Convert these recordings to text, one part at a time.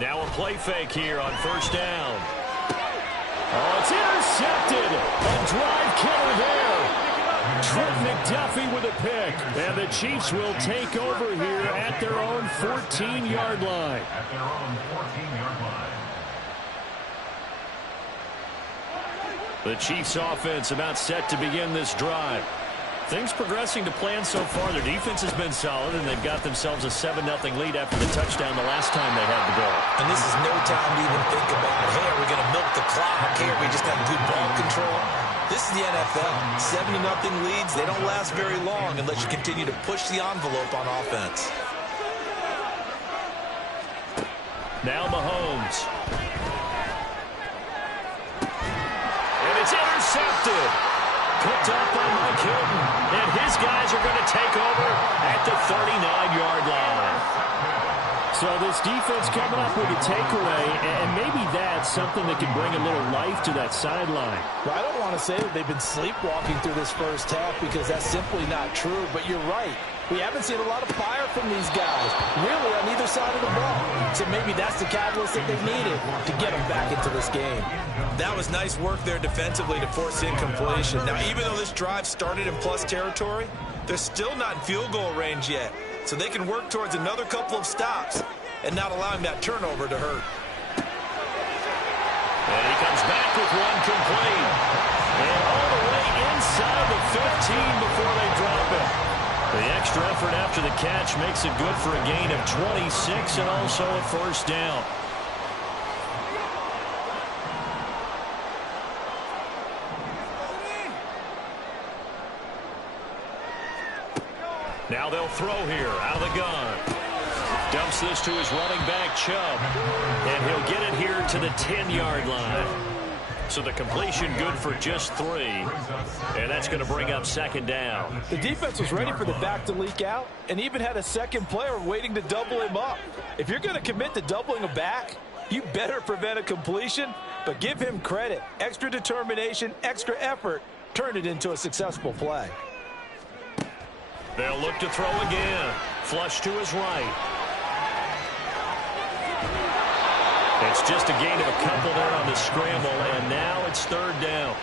Now a play fake here on first down. Oh, it's intercepted. A drive killer there. Trent McDuffie with a pick. And the Chiefs will take over here at their own 14-yard line. The Chiefs offense about set to begin this drive. Things progressing to plan so far. Their defense has been solid, and they've got themselves a 7-0 lead after the touchdown the last time they had the ball. And this is no time to even think about, hey, are we going to milk the clock? Hey, are we just have good ball control? This is the NFL. 7-0 leads, they don't last very long unless you continue to push the envelope on offense. Now Mahomes. And it's intercepted. Picked up by Mike Hilton. And his guys are going to take over at the 39-yard line. So this defense coming up with a takeaway, and maybe that's something that can bring a little life to that sideline. Well, I don't want to say that they've been sleepwalking through this first half because that's simply not true, but you're right. We haven't seen a lot of fire from these guys, really, on either side of the ball. So maybe that's the catalyst that they needed to get them back into this game. That was nice work there defensively to force incompletion. Now, even though this drive started in plus territory, they're still not in field goal range yet. So they can work towards another couple of stops and not allowing that turnover to hurt. And he comes back with one complete. And all the way inside the 15 before they drop it. The extra effort after the catch makes it good for a gain of 26 and also a first down. Now they'll throw here out of the gun. Dumps this to his running back, Chubb. And he'll get it here to the 10-yard line. So the completion good for just 3. And that's going to bring up second down. The defense was ready for the back to leak out and even had a second player waiting to double him up. If you're going to commit to doubling a back, you better prevent a completion, but give him credit. Extra determination, extra effort, turned it into a successful play. They'll look to throw again. Flush to his right. It's just a gain of a couple there on the scramble, and now it's third down.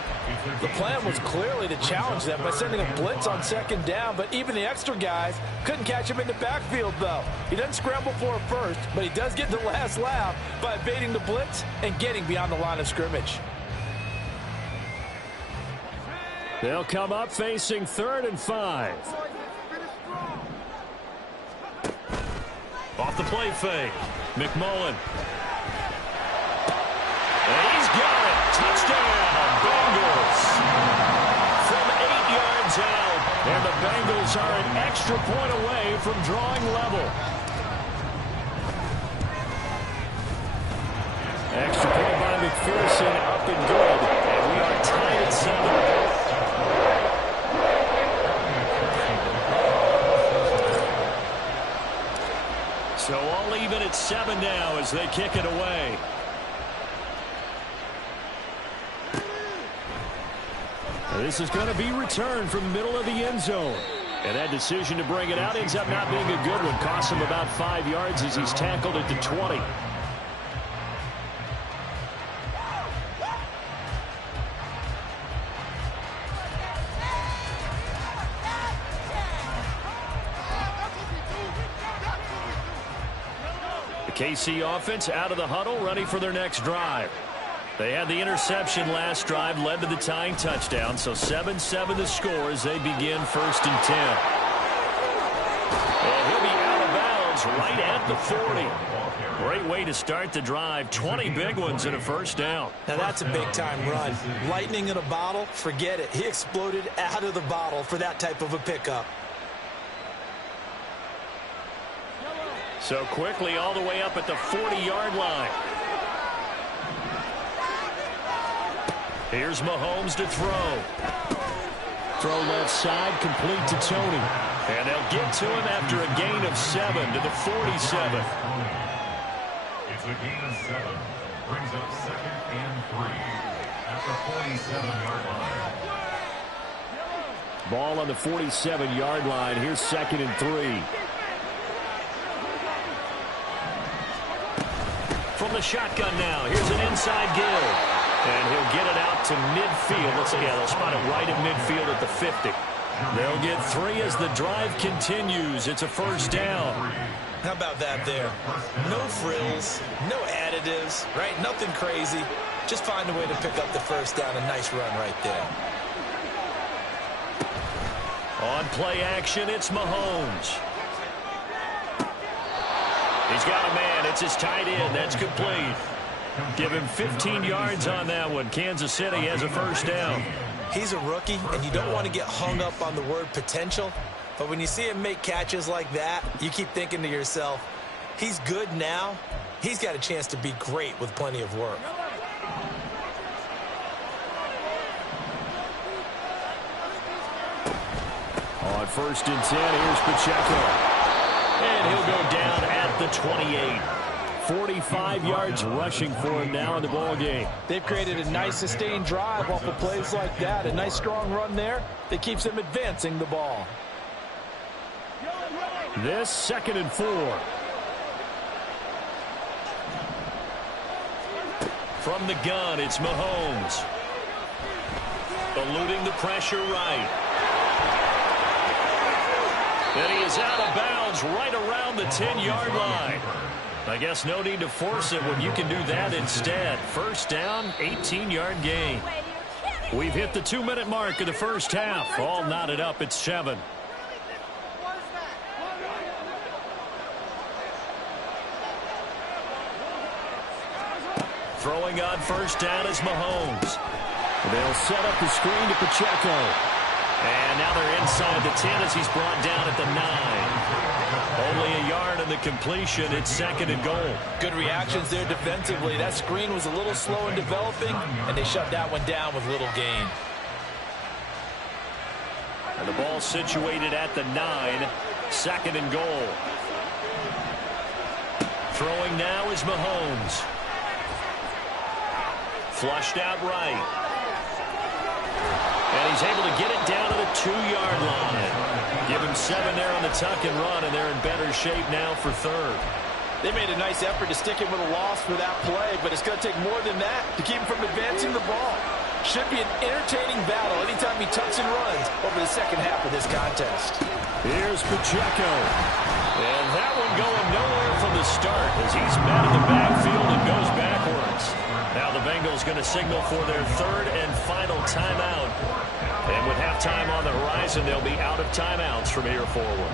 The plan was clearly to challenge them by sending a blitz on second down, but even the extra guys couldn't catch him in the backfield, though. He doesn't scramble for a first, but he does get the last laugh by evading the blitz and getting beyond the line of scrimmage. They'll come up facing 3rd and 5. Off the play fake. McMullen. And he's got it. Touchdown, Bengals. From 8 yards out. And the Bengals are an extra point away from drawing level. Extra point by McPherson, up and good. And we are tied at 7. So all even at 7 now as they kick it away. This is going to be returned from the middle of the end zone. And that decision to bring it out ends up not being a good one. Costs him about 5 yards as he's tackled at the 20. KC offense out of the huddle, ready for their next drive. They had the interception last drive, led to the tying touchdown, so 7-7 the score as they begin 1st and 10. And he'll be out of bounds right at the 40. Great way to start the drive. 20 big ones and a first down. Now that's a big-time run. Lightning in a bottle, forget it. He exploded out of the bottle for that type of a pickup. So quickly all the way up at the 40-yard line. Here's Mahomes to throw. Throw left side, complete to Tony. And they'll get to him after a gain of 7 to the 47. It's a gain of 7. Brings up 2nd and 3 at the 47-yard line. Ball on the 47-yard line. Here's 2nd and 3. from the shotgun now. Here's an inside give. And he'll get it out to midfield. Let's see, yeah, they'll spot it right at midfield at the 50. They'll get 3 as the drive continues. It's a first down. How about that there? No frills, no additives, right? Nothing crazy. Just find a way to pick up the first down. A nice run right there. On play action, it's Mahomes. He's got a man. It's his tight end. That's complete. Give him 15 yards on that one. Kansas City has a first down. He's a rookie, and you don't want to get hung up on the word potential. But when you see him make catches like that, you keep thinking to yourself, he's good now. He's got a chance to be great with plenty of work. On 1st and 10, here's Pacheco. And he'll go down at the 28. 45 yards rushing for him now in the ball game. They've created a nice sustained drive off of plays like that. A nice strong run there that keeps them advancing the ball. This 2nd and 4. From the gun, it's Mahomes. Eluding the pressure right. And he is out of bounds right around the 10-yard line. I guess no need to force it when you can do that instead. First down, 18-yard gain. We've hit the 2-minute mark of the first half. All knotted up at 7. Throwing on first down is Mahomes. They'll set up the screen to Pacheco. And now they're inside the 10 as he's brought down at the 9. Only a yard in the completion. It's 2nd and goal. Good reactions there defensively. That screen was a little slow in developing, and they shut that one down with little gain. And the ball situated at the 9. 2nd and goal. Throwing now is Mahomes. Flushed out right. And he's able to get it down to the 2-yard line. Give him 7 there on the tuck and run, and they're in better shape now for 3rd. They made a nice effort to stick him with a loss for that play, but it's going to take more than that to keep him from advancing the ball. Should be an entertaining battle anytime he tucks and runs over the second half of this contest. Here's Pacheco. And that one going nowhere from the start as he's met in the backfield and goes backwards. Now the Bengals going to signal for their 3rd and final timeout. And with halftime on the horizon, they'll be out of timeouts from here forward.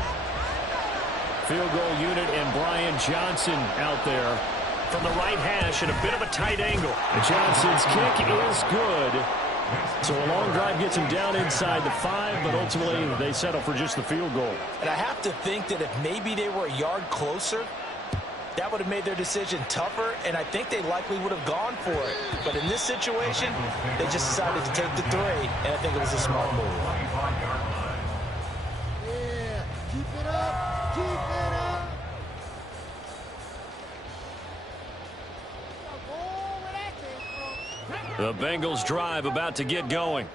Field goal unit and Brian Johnson out there from the right hash at a bit of a tight angle. And Johnson's kick is good. So a long drive gets him down inside the 5, but ultimately they settle for just the field goal. And I have to think that if maybe they were a yard closer, that would have made their decision tougher, and I think they likely would have gone for it. But in this situation, they just decided to take the 3, and I think it was a smart move. Yeah, keep it up, keep it up. The Bengals drive about to get going.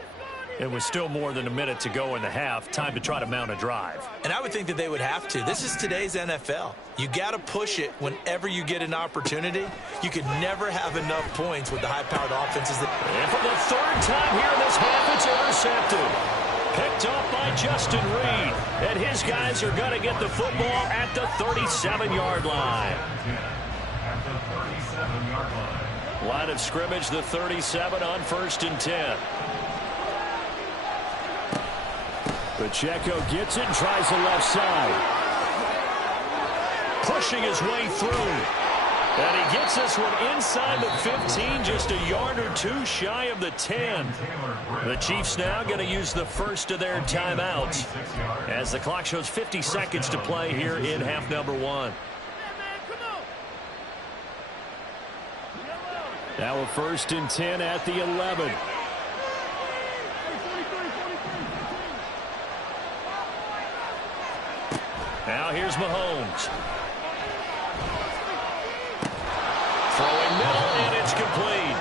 It was still more than a minute to go in the half. Time to try to mount a drive. And I would think that they would have to. This is today's NFL. You got to push it whenever you get an opportunity. You could never have enough points with the high-powered offenses. And for the 3rd time here in this half, it's intercepted. Picked off by Justin Reed. And his guys are going to get the football at the 37-yard line. At the 37-yard line. Line of scrimmage, the 37 on 1st and 10. Pacheco gets it and tries the left side. Pushing his way through. And he gets this one inside the 15, just a yard or 2 shy of the 10. The Chiefs now going to use the first of their timeouts as the clock shows 50 seconds to play here in half number 1. Now a 1st and 10 at the 11. Now here's Mahomes. Throwing middle, and it's complete.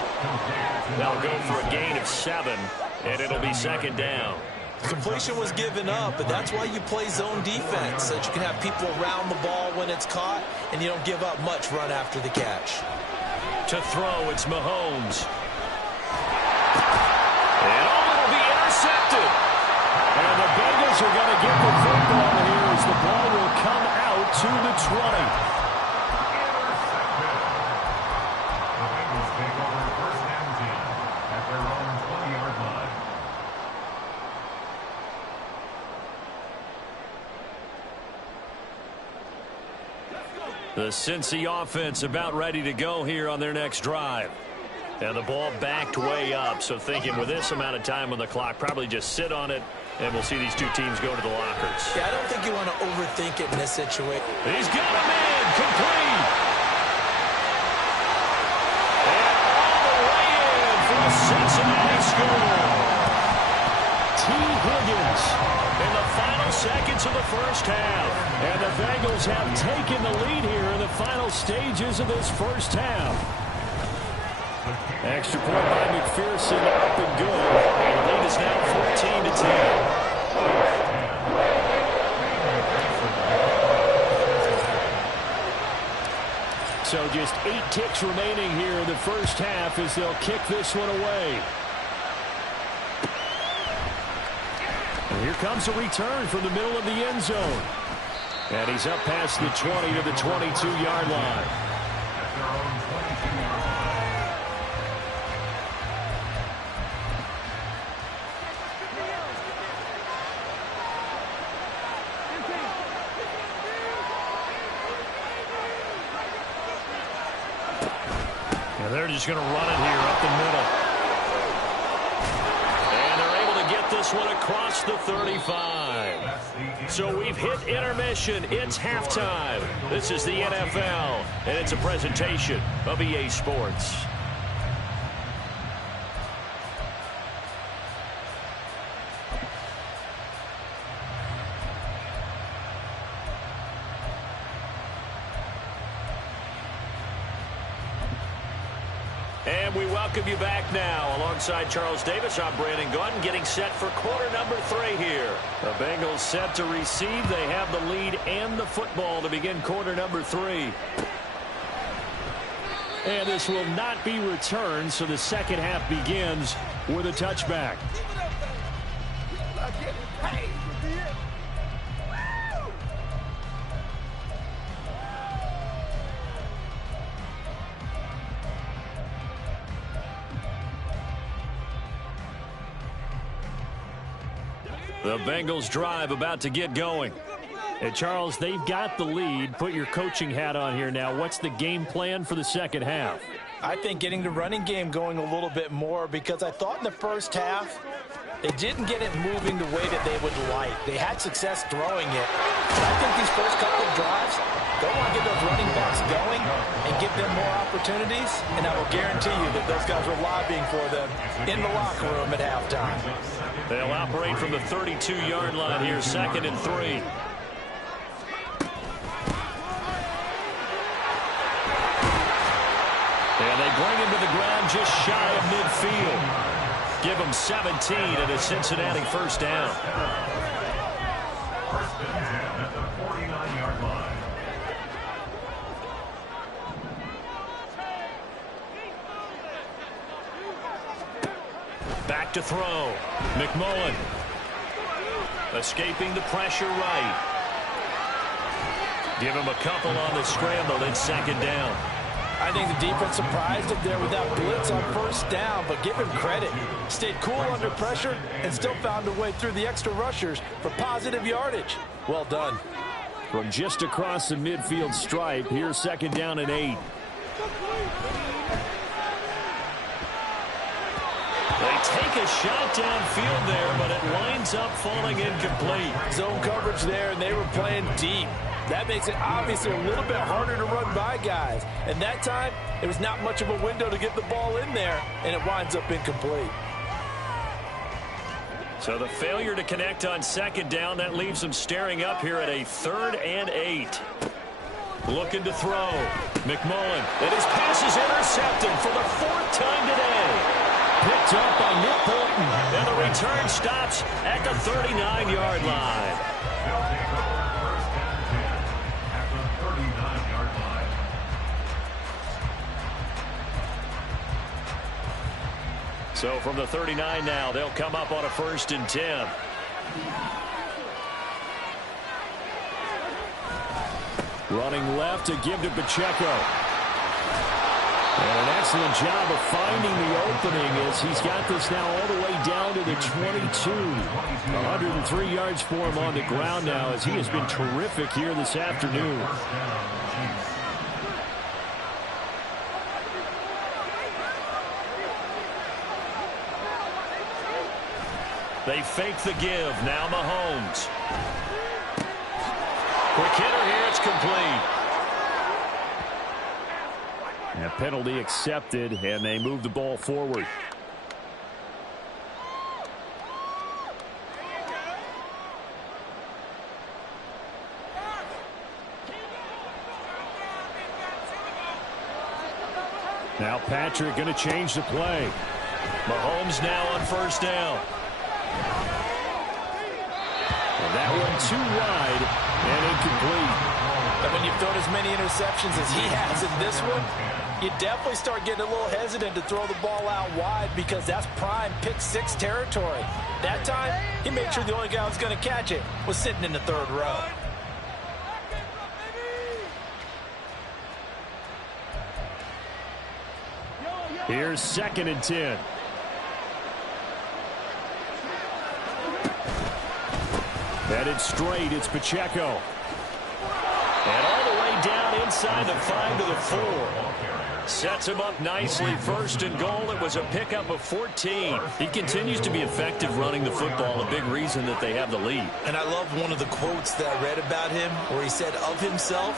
They'll go for a gain of 7, and it'll be 2nd down. Completion was given up, but that's why you play zone defense, so that you can have people around the ball when it's caught, and you don't give up much run after the catch. To throw, it's Mahomes. And it'll be intercepted. And the Bengals are going to get the football here as the ball will come out to the 20. The Bengals take over first and 10 at their own 20-yard line. The Cincy offense about ready to go here on their next drive. And the ball backed way up, so thinking with this amount of time on the clock, probably just sit on it, and we'll see these two teams go to the lockers. Yeah, I don't think you want to overthink it in this situation. He's got a man complete. And all the way in for a Cincinnati score. T. Higgins in the final seconds of the first half. And the Bengals have taken the lead here in the final stages of this first half. Extra point by McPherson, up and good. And the lead is now 14-10. So just 8 ticks remaining here in the first half as they'll kick this one away. And here comes a return from the middle of the end zone. And he's up past the 20 to the 22-yard line. And they're just going to run it here up the middle. And they're able to get this one across the 35. So we've hit intermission. It's halftime. This is the NFL, and it's a presentation of EA Sports. And we welcome you back now. Alongside Charles Davis, I'm Brandon Gordon, getting set for quarter number 3 here. The Bengals set to receive. They have the lead and the football to begin quarter number 3. And this will not be returned, so the second half begins with a touchback. The Bengals drive about to get going. And Charles, they've got the lead. Put your coaching hat on here now. What's the game plan for the second half? I think getting the running game going a little bit more, because I thought in the first half they didn't get it moving the way that they would like. They had success throwing it. But I think these first couple of drives, they want to get those running backs going and give them more opportunities. And I will guarantee you that those guys were lobbying for them in the locker room at halftime. They'll operate from the 32-yard line here, 2nd and 3. And they bring him to the ground just shy of midfield. Give him 17 and a Cincinnati first down. First and 10 at the 49-yard line. Back to throw. McMullen. Escaping the pressure right. Give him a couple on the scramble. It's 2nd down. I think the defense surprised him there with that blitz on first down, but give him credit. Stayed cool under pressure and still found a way through the extra rushers for positive yardage. Well done. From just across the midfield stripe, here's 2nd down and 8. They take a shot downfield there, but it winds up falling incomplete. Zone coverage there, and they were playing deep. That makes it obviously a little bit harder to run by guys. And that time, it was not much of a window to get the ball in there, and it winds up incomplete. So the failure to connect on 2nd down, that leaves them staring up here at a 3rd and 8. Looking to throw. McMullen. And his pass is intercepted for the 4th time today. Picked up by Nick Bolton. And the return stops at the 39-yard line. They'll take over first and 10 at the 39-yard line. So from the 39 now, they'll come up on a 1st and 10. Running left to give to Pacheco. And an excellent job of finding the opening as he's got this now all the way down to the 22. 103 yards for him on the ground now as he has been terrific here this afternoon. They fake the give. Now Mahomes. Quick hitter here. It's complete. And a penalty accepted, and they move the ball forward. Now Patrick going to change the play. Mahomes now on 1st down. And that one too wide and incomplete. And when you've thrown as many interceptions as he has in this one, you definitely start getting a little hesitant to throw the ball out wide because that's prime pick 6 territory. That time, he made sure the only guy who was going to catch it was sitting in the 3rd row. Here's 2nd and 10. Headed straight, it's Pacheco. And all the way down inside the 5 to the 4. Sets him up nicely. 1st and goal. It was a pickup of 14. He continues to be effective running the football, a big reason that they have the lead. And I love one of the quotes that I read about him where he said of himself,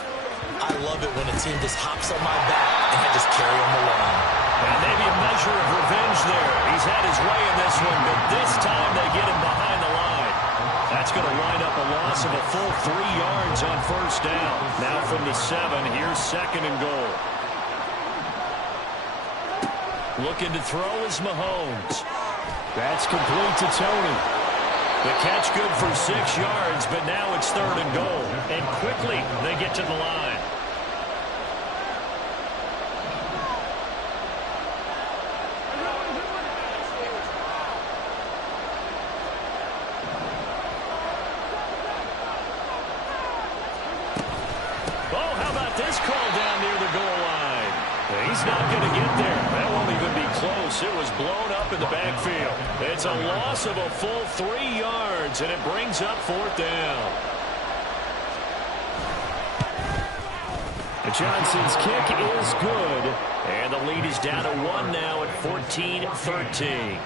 I love it when a team just hops on my back and I just carry him along. And maybe a measure of revenge there. He's had his way in this one, but this time they get him behind the line. That's going to wind up a loss of a full 3 yards on 1st down. Now from the 7, here's 2nd and goal. Looking to throw is Mahomes. That's complete to Tony. The catch good for 6 yards, but now it's 3rd and goal. And quickly they get to the line. Oh, how about this call down near the goal line? He's not going to get there. That won't even be close. It was blown up in the backfield. It's a loss of a full 3 yards, and it brings up 4th down. Johnson's kick is good, and the lead is down to 1 now at 14-13.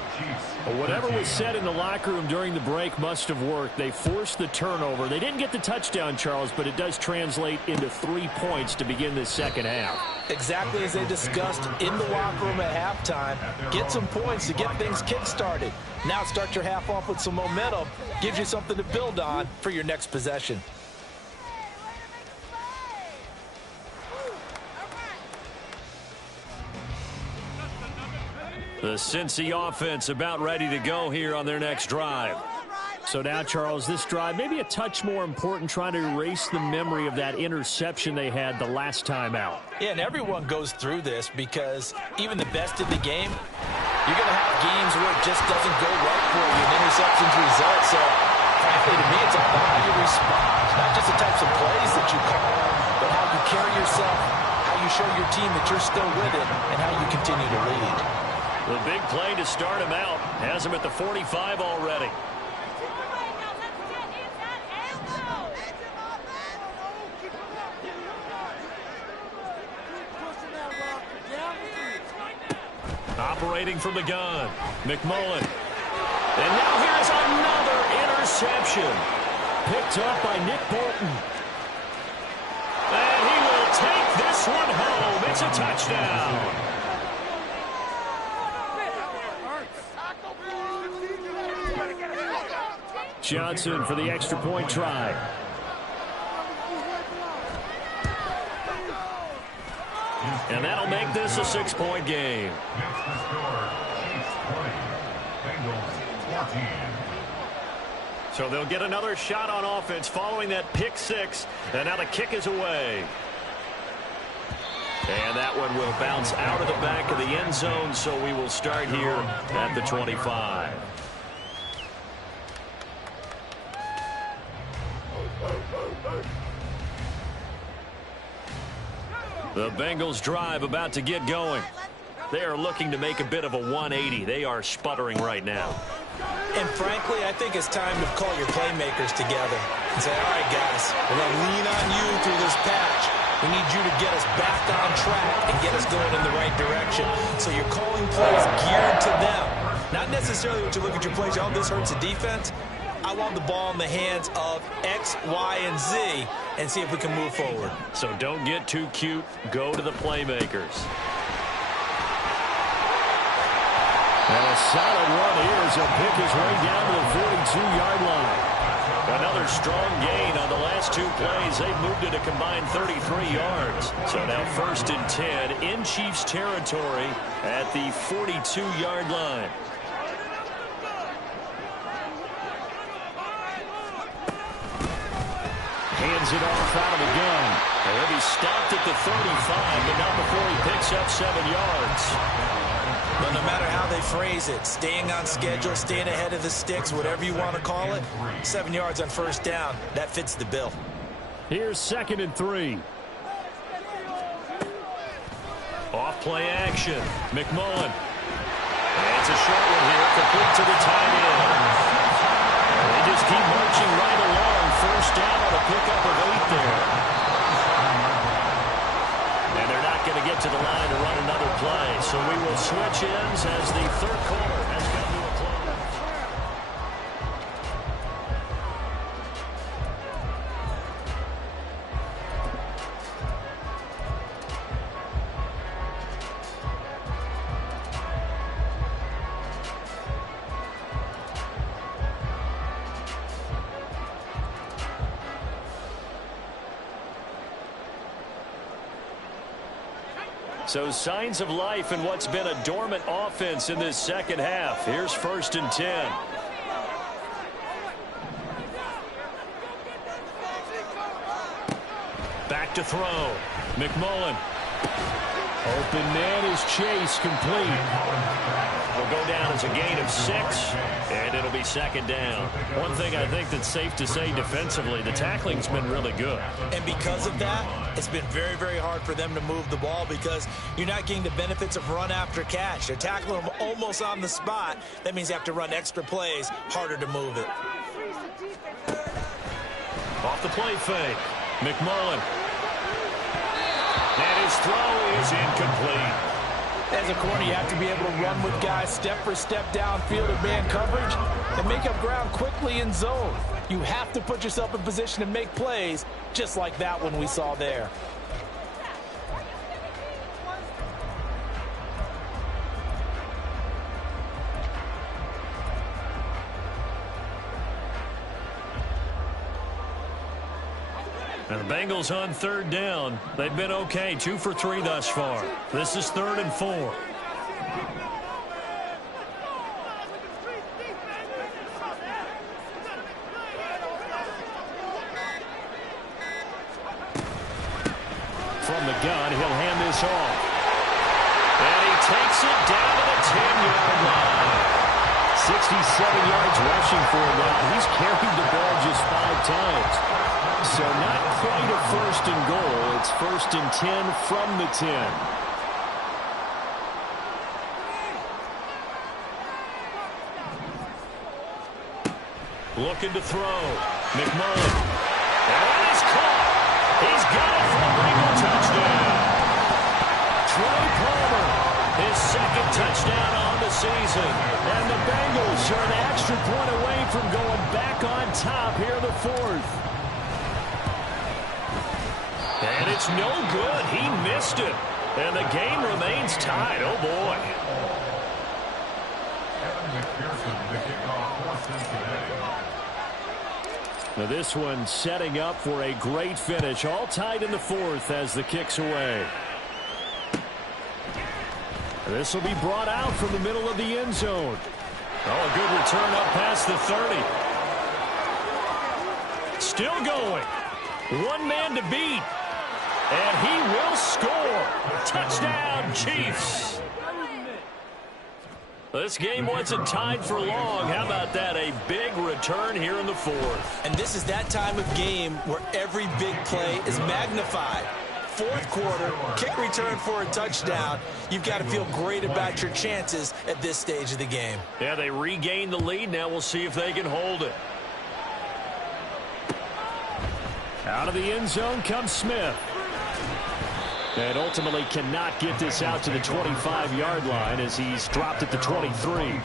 Well, whatever was said in the locker room during the break must have worked. They forced the turnover. They didn't get the touchdown, Charles, but it does translate into 3 points to begin this 2nd half. Exactly as they discussed in the locker room at halftime. Get some points to get things kick-started. Now start your half off with some momentum. Gives you something to build on for your next possession. The Cincy offense about ready to go here on their next drive. So now, Charles, this drive may be a touch more important, trying to erase the memory of that interception they had the last time out. Yeah, and everyone goes through this because even the best in the game, you're going to have games where it just doesn't go right for you and interceptions result. So, frankly, to me, it's all about how you respond. Not just the types of plays that you call, but how you carry yourself, how you show your team that you're still with it, and how you continue to lead. The big play to start him out has him at the 45 already. Operating from the gun, McMullen. And now here's another interception. Picked up by Nick Bolton. And he will take this one home. It's a touchdown. Johnson for the extra point try. And that'll make this a 6-point game. Next to score, Chiefs 20, Bengals 14. So they'll get another shot on offense following that pick 6. And now the kick is away. And that one will bounce out of the back of the end zone, so we will start here at the 25. The Bengals drive about to get going. They are looking to make a bit of a 180. They are sputtering right now. And frankly, I think it's time to call your playmakers together and say, all right, guys, we're going to lean on you through this patch. We need you to get us back on track and get us going in the right direction. So you're calling plays geared to them. Not necessarily when you look at your plays, oh, this hurts the defense. I want the ball in the hands of X, Y, and Z and see if we can move forward. So don't get too cute. Go to the playmakers. And a solid run here as he'll pick his way down to the 42-yard line. Another strong gain on the last two plays. They've moved it a combined 33 yards. So now 1st and 10 in Chiefs territory at the 42-yard line. Hands it off out of the gun. And he'll be stopped at the 35, but not before he picks up 7 yards. But no matter how they phrase it, staying on schedule, staying ahead of the sticks, whatever you want to call it, 7 yards on 1st down, that fits the bill. Here's 2nd and 3. Off play action. McMullen. And it's a short one here, complete to the tight end. They just keep marching right along. 1st down on a pickup of 8 there. And they're not going to get to the line to run another play. So we will switch ends as the 3rd quarter has come to a close. So signs of life in what's been a dormant offense in this 2nd half. Here's 1st and 10. Back to throw. McMullen. Open man is Chase, complete. Will go down as a gain of 6, and it'll be 2nd down. One thing I think that's safe to say defensively, the tackling's been really good. And because of that, it's been very, very hard for them to move the ball because you're not getting the benefits of run after catch. They're tackling them almost on the spot. That means you have to run extra plays, harder to move it. Off the play fake. McMullen. And his throw is incomplete. As a corner, you have to be able to run with guys step for step downfield in man coverage and make up ground quickly in zone. You have to put yourself in position to make plays just like that one we saw there. And the Bengals on 3rd down. They've been okay, 2 for 3 thus far. This is 3rd and 4. From the gun, he'll hand this off. And he takes it down to the 10-yard line. 67 yards rushing for him now. He's carried the ball just 5 times. So not quite a 1st and goal. It's 1st and 10 from the 10. Looking to throw. McMullen. And that is caught. He's got it for a Bengal touchdown. Troy Palmer, his 2nd touchdown on the season. And the Bengals are an extra point away from going back on top here in the 4th. And it's no good. He missed it. And the game remains tied. Oh, boy. Now this one setting up for a great finish. All tied in the 4th as the kick's away. This will be brought out from the middle of the end zone. Oh, a good return up past the 30. Still going. One man to beat. And he will score. Touchdown, Chiefs. This game wasn't tied for long. How about that? A big return here in the fourth. And this is that time of game where every big play is magnified. Fourth quarter, kick return for a touchdown. You've got to feel great about your chances at this stage of the game. Yeah, they regain the lead. Now we'll see if they can hold it. Out of the end zone comes Smith. And ultimately cannot get this out to the 25-yard line as he's dropped at the 23.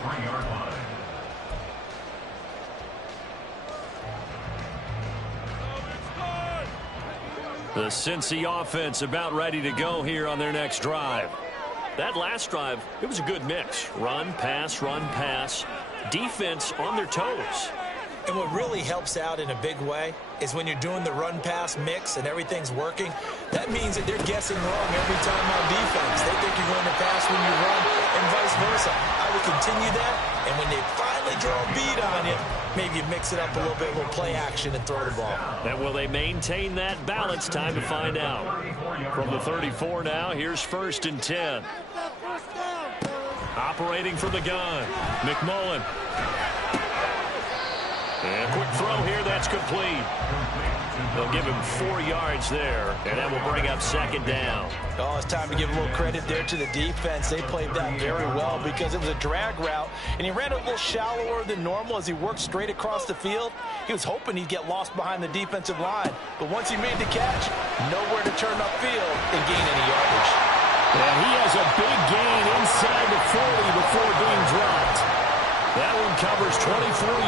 The Cincy offense about ready to go here on their next drive. That last drive, it was a good mix. Run, pass, defense on their toes. And what really helps out in a big way is when you're doing the run-pass mix and everything's working, that means that they're guessing wrong every time on defense. They think you're going to pass when you run and vice versa. I would continue that, and when they finally draw a beat on you, maybe you mix it up a little bit, a little play action and throw the ball. And will they maintain that balance? Time to find out. From the 34 now, here's 1st and 10. Operating from the gun, McMullen. And a quick throw here, that's complete. They'll give him 4 yards there, and that will bring up 2nd down. Oh, it's time to give a little credit there to the defense. They played that very well because it was a drag route, and he ran a little shallower than normal as he worked straight across the field. He was hoping he'd get lost behind the defensive line, but once he made the catch, nowhere to turn upfield and gain any yardage. And he has a big gain inside the 40 before being dropped. That one covers 24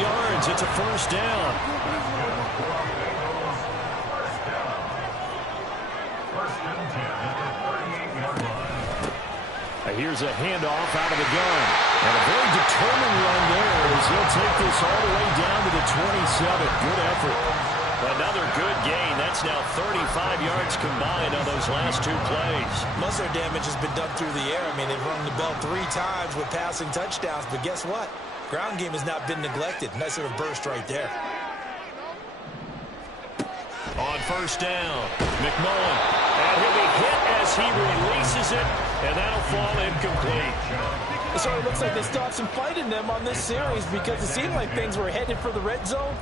yards. It's a 1st down. Here's a handoff out of the gun. And a very determined run there as he'll take this all the way down to the 27. Good effort. Another good gain. That's now 35 yards combined on those last 2 plays. Most of their damage has been done through the air. I mean, they've rung the bell 3 times with passing touchdowns, but guess what? Ground game has not been neglected. Nice little burst right there. On 1st down, McMullen. And he'll be hit as he releases it, and that'll fall incomplete. So it looks like they still have some fight in them on this series because it seemed like things were headed for the red zone.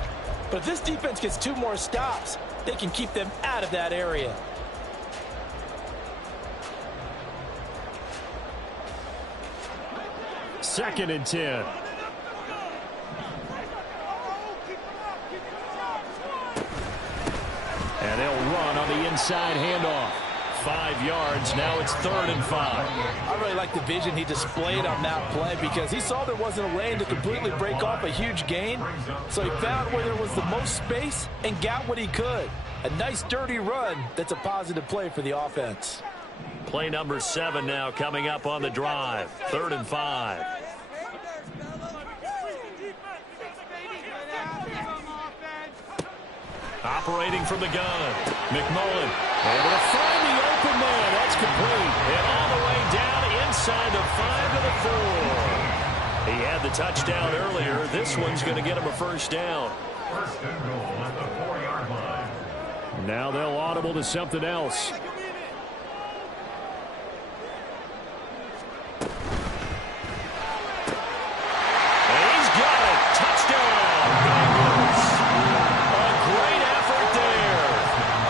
But if this defense gets 2 more stops, they can keep them out of that area. Second and 10. And they'll run on the inside handoff. 5 yards. Now it's 3rd and 5. I really like the vision he displayed on that play because he saw there wasn't a lane to completely break off a huge gain. So he found where there was the most space and got what he could. A nice dirty run that's a positive play for the offense. Play number 7 now coming up on the drive. 3rd and 5. Operating from the gun, McMullen able to find the open man. That's complete. And all the way down inside the 5 to the 4. He had the touchdown earlier. This one's going to get him a 1st down. 1st and goal at the 4-yard line. Now they'll audible to something else. And he's got it. Touchdown, Bengals. A great effort there.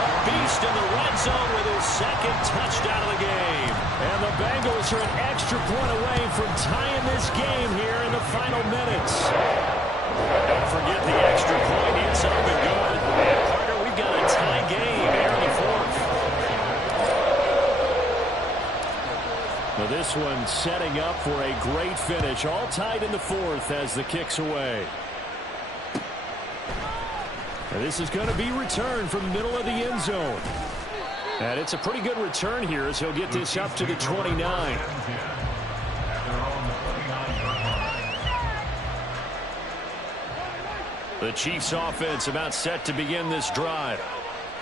A beast in the red zone with his 2nd touchdown of the game. And the Bengals are an extra point away from tying this game here in the final minutes. Don't forget the extra point. It's up and good. And partner, we've got a tie game here in the 4th. Now this one setting up for a great finish. All tied in the 4th as the kick's away. And this is going to be returned from the middle of the end zone. And it's a pretty good return here as he'll get this up to the 29. The Chiefs offense about set to begin this drive.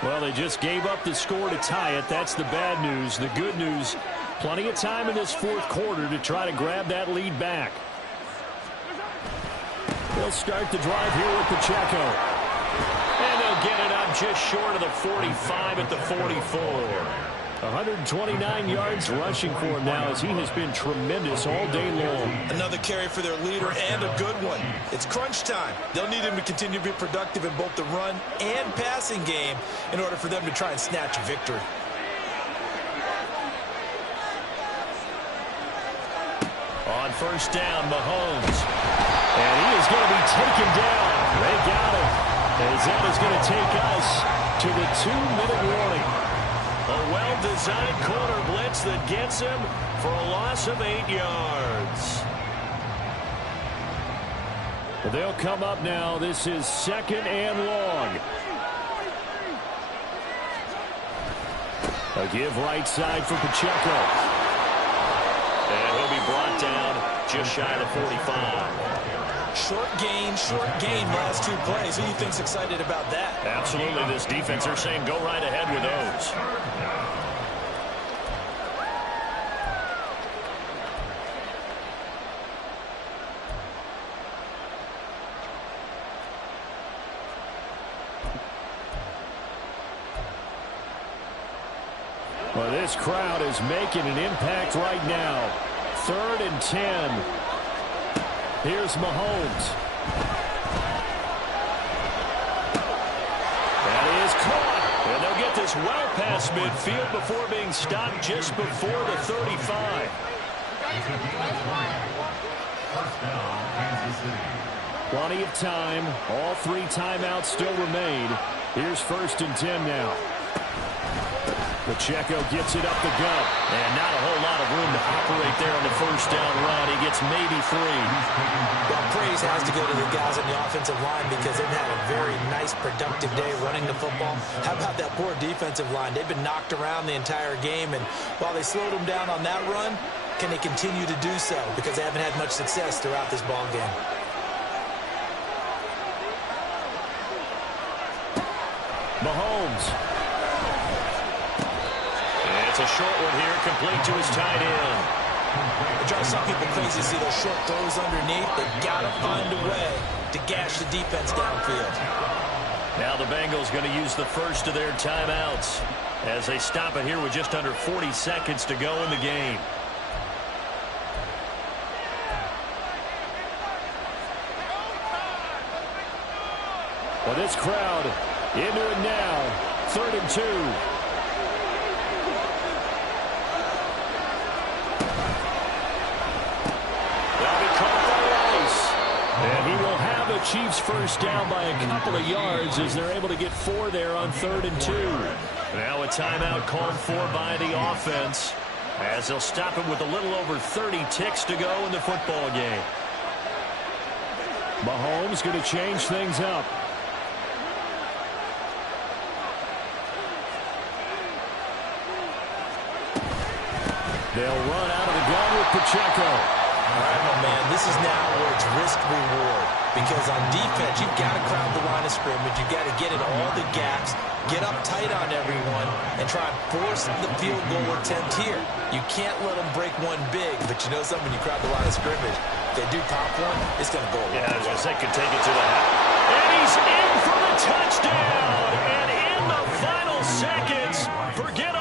Well, they just gave up the score to tie it. That's the bad news. The good news, plenty of time in this 4th quarter to try to grab that lead back. They'll start the drive here with Pacheco. And they'll get it up just short of the 45 at the 44. 129 yards rushing for him now as he has been tremendous all day long. Another carry for their leader and a good one. It's crunch time. They'll need him to continue to be productive in both the run and passing game in order for them to try and snatch a victory. On first down, Mahomes. And he is going to be taken down. They got him. As that is going to take us to the 2-minute warning. A well-designed corner blitz that gets him for a loss of 8 yards. Well, they'll come up now. This is 2nd and long. A give right side for Pacheco. And he'll be brought down just shy of the 45. Short gain last 2 plays. Who do you think's excited about that? Absolutely, this defense, they're saying go right ahead with those. Well, this crowd is making an impact right now. 3rd and 10. Here's Mahomes. That is caught. And they'll get this well past midfield before being stopped just before the 35. Plenty of time. All 3 timeouts still remain. Here's 1st and 10 now. Pacheco gets it up the gut. And not a whole lot of room to operate there on the first down run. He gets maybe 3. Well, praise has to go to the guys on the offensive line because they've had a very nice, productive day running the football. How about that poor defensive line? They've been knocked around the entire game, and while they slowed them down on that run, can they continue to do so? Because they haven't had much success throughout this ball game. Mahomes. It's a short one here, complete to his tight end. It drives some people crazy to see those short throws underneath. They've got to find a way to gash the defense downfield. Now the Bengals going to use the first of their timeouts as they stop it here with just under 40 seconds to go in the game. Well, this crowd into it now. 3rd and 2. And he will have the Chiefs first down by a couple of yards as they're able to get 4 there on 3rd and 2. Now a timeout called for by the offense as they'll stop it with a little over 30 ticks to go in the football game. Mahomes going to change things up. They'll run out of the gun with Pacheco. All right, my man, this is now where it's risk-reward. Because on defense, you've got to crowd the line of scrimmage. You've got to get in all the gaps, get up tight on everyone, and try and force the field goal attempt here. You can't let them break one big, but you know something, when you crowd the line of scrimmage, if they do pop one, it's going to go away. Yeah, I was going to say, could take it to the half. And he's in for the touchdown. And in the final seconds, forget